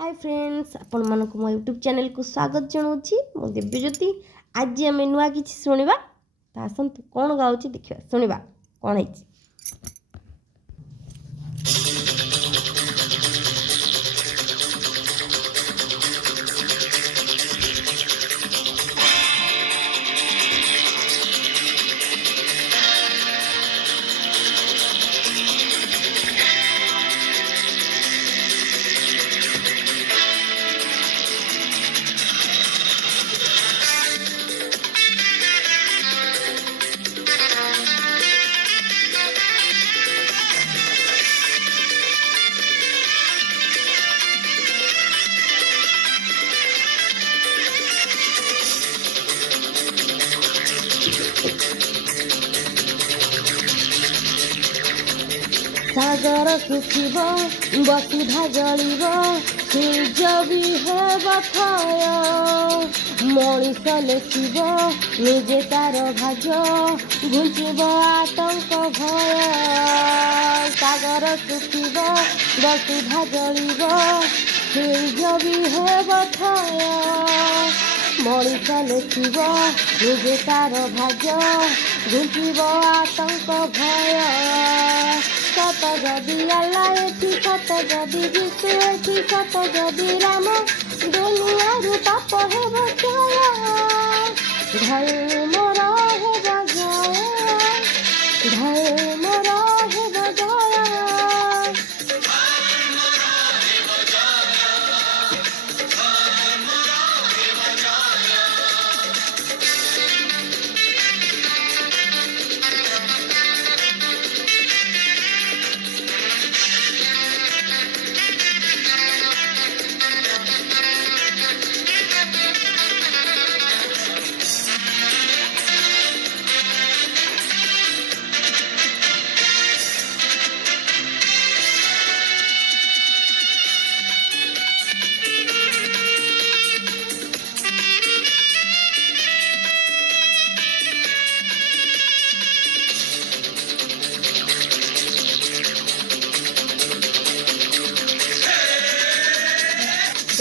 Hi friends आपण मानक मो यूट्यूब चैनल को स्वागत जनाऊँगी मो दिव्यज्योति। आज आम नुआ कि शुणा तो आसतु कौन गाँव देखा शुणा कौन है। सागर सुखिब बसुधा जलिब सूर्य भी हेब क्षय मनीष लेखिब निजे तार भाग्य घुंचिब आतंक भय। सागर सुखिब बसुधा जलिब सूर्य भी हेब क्षय मनीष लेखिब निजे तार भाग्य घुंचिब आतंक भय। सत जदि अल्लाह एठी सत जदि विष्णु एठी सत जदि राम दुनिया पाप हेब क्षय धर्म हेब जय धर्म हेब जय।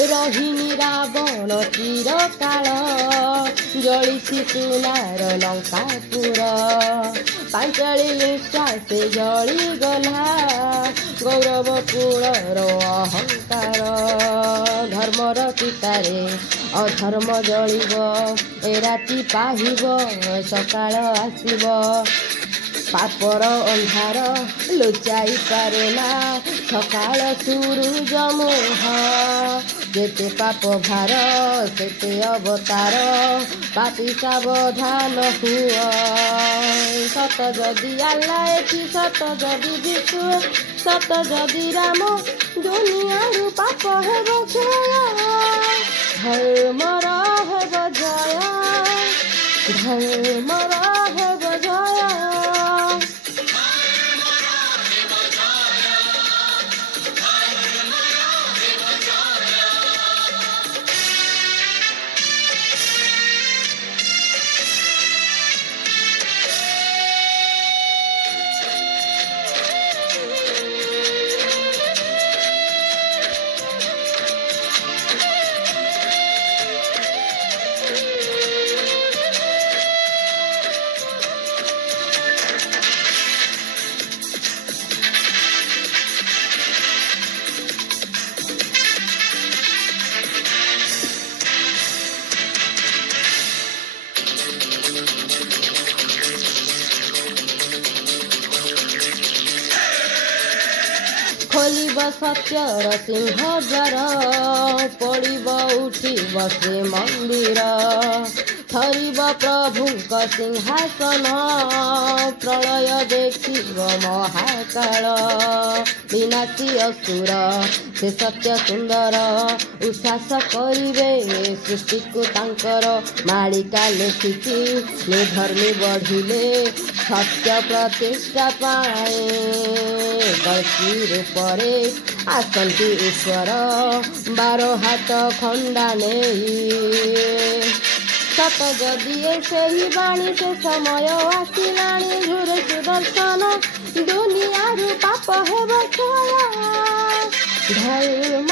रहिनी रावण चिरकाल जलिछि सुनार लंकापुर पांचाली निश्वासे जलिगला गौरवपुर अहंकार धर्मर चितारे अधर्म जलिब ए राति पाहिब सकाळ आसिब पापर अंधार लुचाई पारे ना सकाळ सूरज मोह जेते पाप भार सेते अवतार पापी सावधान हुआ। सत जदि अल्लाह एठी सत जदि विष्णु सत जदि राम दुनिया पाप हेब क्षय धर्म हेब जय धर्म हेब जय। खोलिब सत्यर सिंह द्वार पड़िब उठिब श्री मंदिर थरिब प्रभुक सिंहासन प्रलय देखिब महाकाल विनाशी असुर से सत्य सुंदर उश्वास करिवे सृष्टि को तांकर मालिका लेखिछि निर्धर्मी बढ़िले सत्य प्रतिष्ठा पाए गति रूपरे आसंती ईश्वर 12 हाथ खंडा नहीं सत जदि से बाणी से समय आसिलाणी घुरे सुदर्शन दुनिया पाप हेब क्षय धर्म